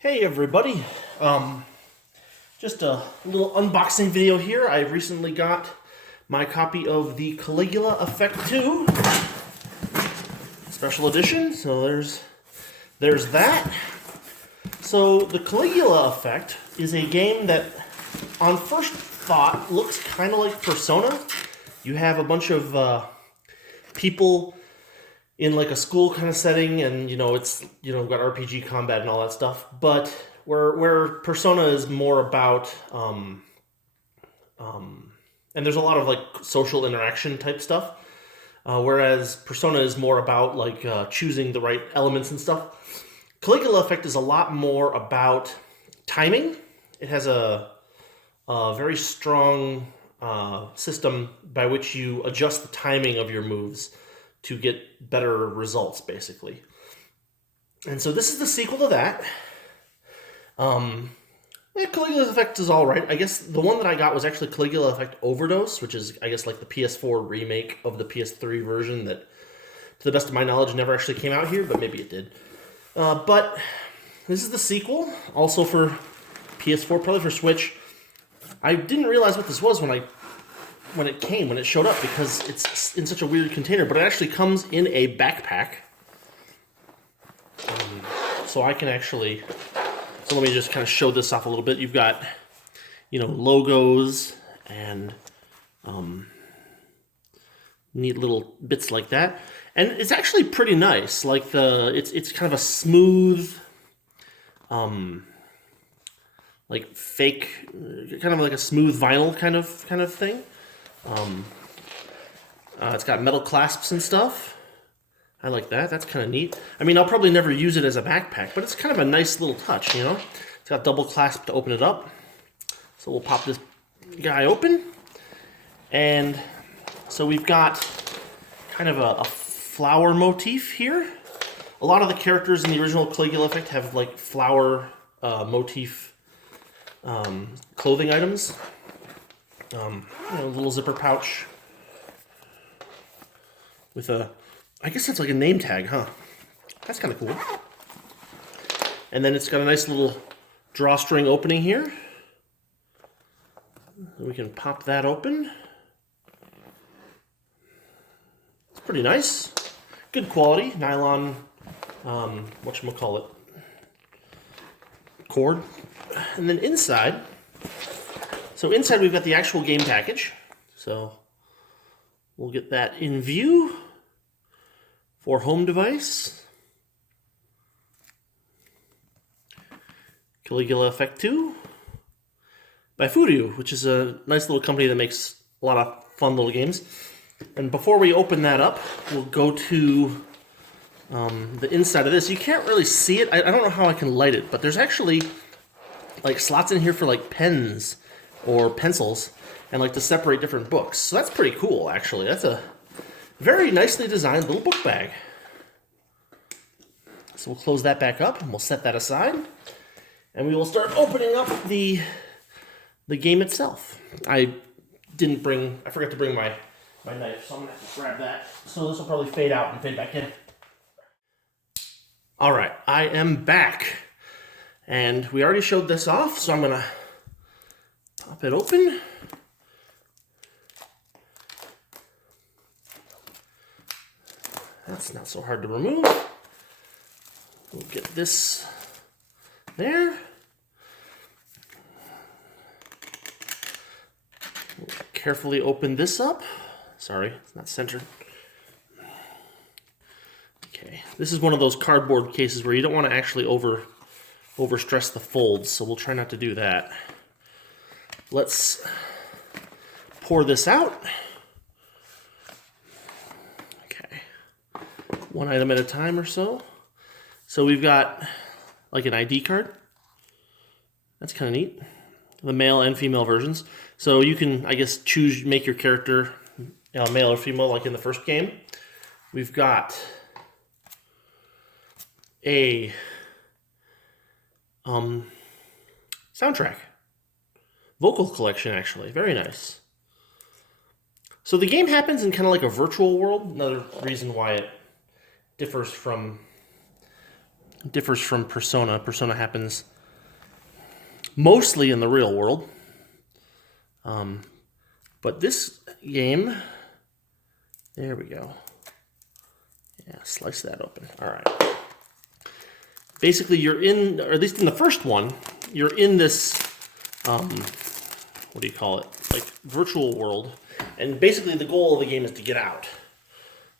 Hey everybody, just a little unboxing video here. I recently got my copy of the Caligula Effect 2 Special Edition, so there's that. So the Caligula Effect is a game that on first thought looks kind of like Persona. You have a bunch of people in like a school kind of setting, and it's got RPG combat and all that stuff. But where Persona is more about and there's a lot of like social interaction type stuff, whereas Persona is more about like choosing the right elements and stuff. Caligula Effect is a lot more about timing. It has a very strong system by which you adjust the timing of your moves to get better results, basically. And so this is the sequel to that. Caligula Effect is all right. I guess the one that I got was actually Caligula Effect Overdose, which is, I guess, like the PS4 remake of the PS3 version that, to the best of my knowledge, never actually came out here, but maybe it did. But this is the sequel, also for PS4, probably for Switch. I didn't realize what this was when it showed up, because it's in such a weird container, but it actually comes in a backpack. So I can actually, so let me just kind of show this off a little bit. You've got, logos and neat little bits like that. And it's actually pretty nice. Like it's kind of a smooth, like fake, kind of like a smooth vinyl kind of thing. It's got metal clasps and stuff. I like that. That's kind of neat. I mean, I'll probably never use it as a backpack, but it's kind of a nice little touch, It's got double clasp to open it up. So we'll pop this guy open. And so we've got kind of a flower motif here. A lot of the characters in the original Caligula Effect have like flower motif clothing items. A little zipper pouch with I guess that's like a name tag, huh? That's kind of cool. And then it's got a nice little drawstring opening here. We can pop that open. It's pretty nice. Good quality, nylon, whatchamacallit, cord. And then inside, we've got the actual game package. So we'll get that in view for home device. Caligula Effect 2 by Furyu, which is a nice little company that makes a lot of fun little games. And before we open that up, we'll go to the inside of this. You can't really see it. I don't know how I can light it, but there's actually like slots in here for like pens or pencils and like to separate different books. So that's pretty cool, actually. That's a very nicely designed little book bag. So we'll close that back up and we'll set that aside. And we will start opening up the game itself. I forgot to bring my knife, so I'm gonna have to grab that. So this will probably fade out and fade back in. All right, I am back. And we already showed this off, so I'm gonna pop it open. That's not so hard to remove. We'll get this there. We'll carefully open this up. Sorry, it's not centered. Okay, this is one of those cardboard cases where you don't want to actually overstress the folds, so we'll try not to do that. Let's pour this out. Okay, one item at a time or so. So we've got like an ID card. That's kind of neat. The male and female versions. So you can, I guess, make your character male or female like in the first game. We've got a soundtrack. Vocal collection, actually. Very nice. So the game happens in kind of like a virtual world. Another reason why it differs from differs from Persona. Persona happens mostly in the real world. But this game, there we go. Yeah, slice that open. All right. Basically, you're in, or at least in the first one, you're in this, what do you call it? Like virtual world. And basically the goal of the game is to get out.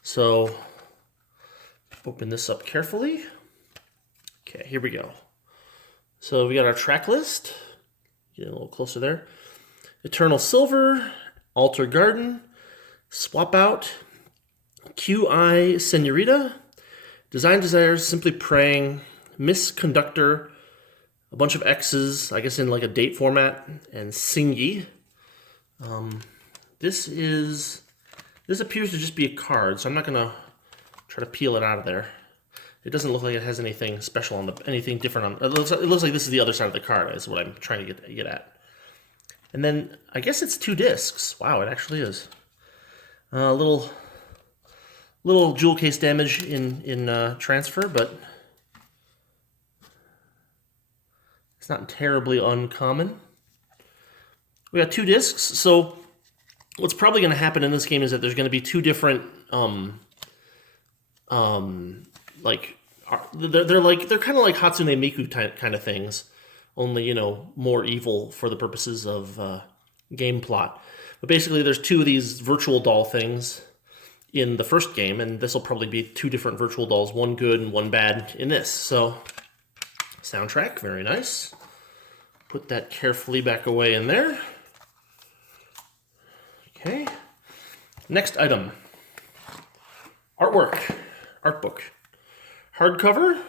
So, open this up carefully. Okay, here we go. So we got our track list. Get a little closer there. Eternal Silver, Altar Garden, Swap Out, QI Senorita, Design Desires, Simply Praying, Miss Conductor, a bunch of X's, I guess in like a date format, and Singy. This appears to just be a card, so I'm not gonna try to peel it out of there. It doesn't look like it has anything special on anything different on. It looks like this is the other side of the card. Is what I'm trying to get at. And then I guess it's 2 discs. Wow, it actually is. A little jewel case damage in transfer, but it's not terribly uncommon. We got 2 discs, so what's probably going to happen in this game is that there's going to be 2 different like they're kind of like Hatsune Miku kind of things, only, you know, more evil for the purposes of game plot. But basically, there's 2 of these virtual doll things in the first game, and this will probably be 2 different virtual dolls, one good and one bad in this. So, soundtrack, very nice. Put that carefully back away in there. Okay. Next item. Artwork. Art book. Hardcover.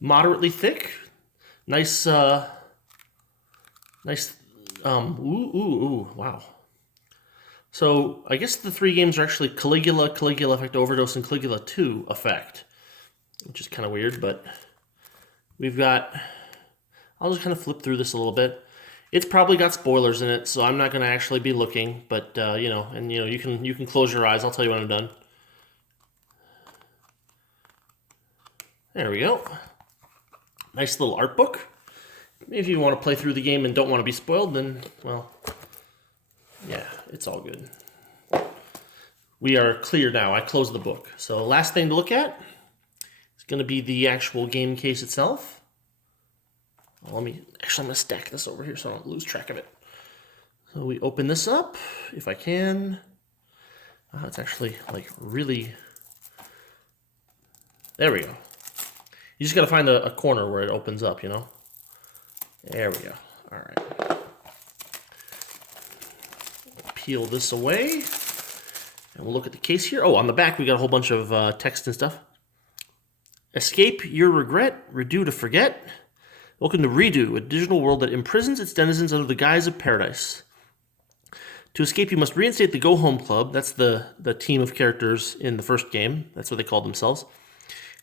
Moderately thick. Nice, wow. So, I guess the 3 games are actually Caligula Effect Overdose, and Caligula 2 Effect, which is kind of weird, but we've got, I'll just kind of flip through this a little bit. It's probably got spoilers in it, so I'm not going to actually be looking, but, you can close your eyes. I'll tell you when I'm done. There we go. Nice little art book. If you want to play through the game and don't want to be spoiled, then, well, yeah, it's all good. We are clear now. I closed the book. So last thing to look at is going to be the actual game case itself. Well, I'm going to stack this over here so I don't lose track of it. So we open this up, if I can. It's actually, like, really... There we go. You just got to find a corner where it opens up, you know? There we go. All right. Peel this away. And we'll look at the case here. Oh, on the back we got a whole bunch of text and stuff. Escape your regret, redo to forget. Welcome to Redo, a digital world that imprisons its denizens under the guise of paradise. To escape, you must reinstate the Go Home Club. That's the team of characters in the first game. That's what they called themselves.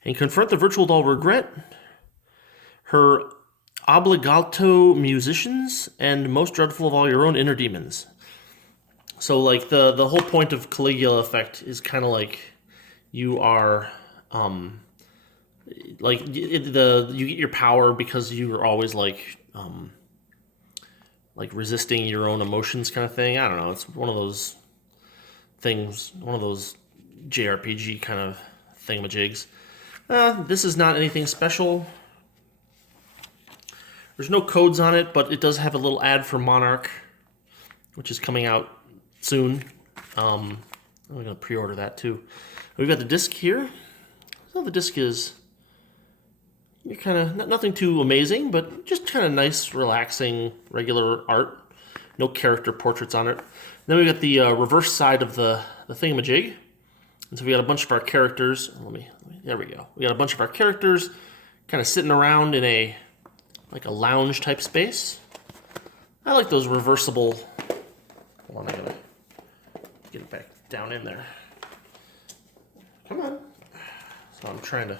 And confront the virtual doll Regret, her obligato musicians, and most dreadful of all, your own inner demons. So, like, the whole point of Caligula Effect is kind of like you are, you get your power because you are always like resisting your own emotions kind of thing. I don't know. It's one of those things, one of those JRPG kind of thingamajigs. This is not anything special. There's no codes on it, but it does have a little ad for Monarch, which is coming out soon. I'm going to pre-order that too. We've got the disc here. So the disc is kind of nothing too amazing, but just kind of nice, relaxing, regular art. No character portraits on it. Then we got the reverse side of the thingamajig. And so we got a bunch of our characters. There we go. We got a bunch of our characters kind of sitting around in a lounge type space. I like those reversible. Hold on, I gotta get it back down in there. Come on. So I'm trying to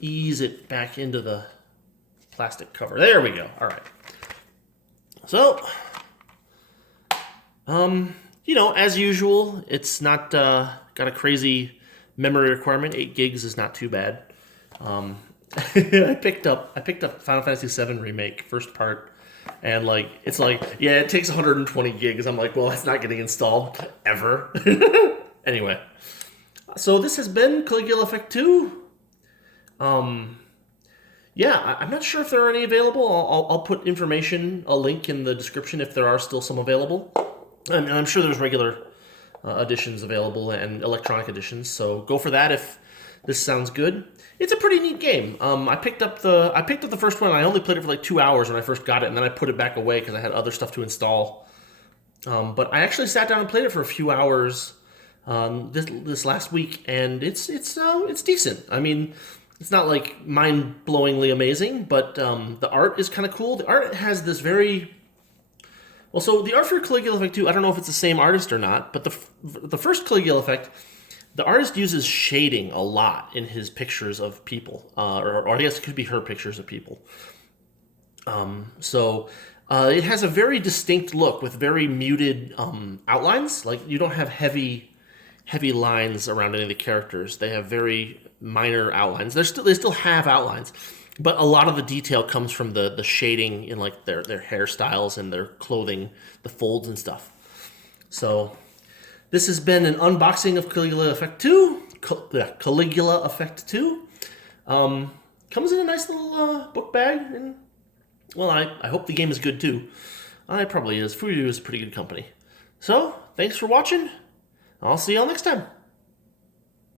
ease it back into the plastic cover. There we go. All right. So, as usual, it's not got a crazy memory requirement. 8 gigs is not too bad. I picked up Final Fantasy VII Remake first part, and like it's like yeah, it takes 120 gigs. I'm like, well, it's not getting installed ever. Anyway, so this has been Caligula Effect 2. Yeah, I'm not sure if there are any available. I'll put information, a link in the description if there are still some available. And I'm sure there's regular editions available and electronic editions. So go for that if this sounds good. It's a pretty neat game. I picked up the first one. And I only played it for like 2 hours when I first got it, and then I put it back away because I had other stuff to install. But I actually sat down and played it for a few hours this last week, and it's decent. I mean, it's not like mind-blowingly amazing, but the art is kind of cool. The art has this very well. So the art for Caligula Effect 2, I don't know if it's the same artist or not, but the first Caligula Effect, the artist uses shading a lot in his pictures of people, or I guess it could be her pictures of people. It has a very distinct look with very muted outlines. Like you don't have heavy lines around any of the characters. They have very minor outlines. They still have outlines, but a lot of the detail comes from the shading in like their hairstyles and their clothing, the folds and stuff. So this has been an unboxing of Caligula Effect 2. Caligula Effect 2. Comes in a nice little book bag, and well, I hope the game is good too. It probably is. Fuyu is pretty good company. So, thanks for watching. I'll see y'all next time.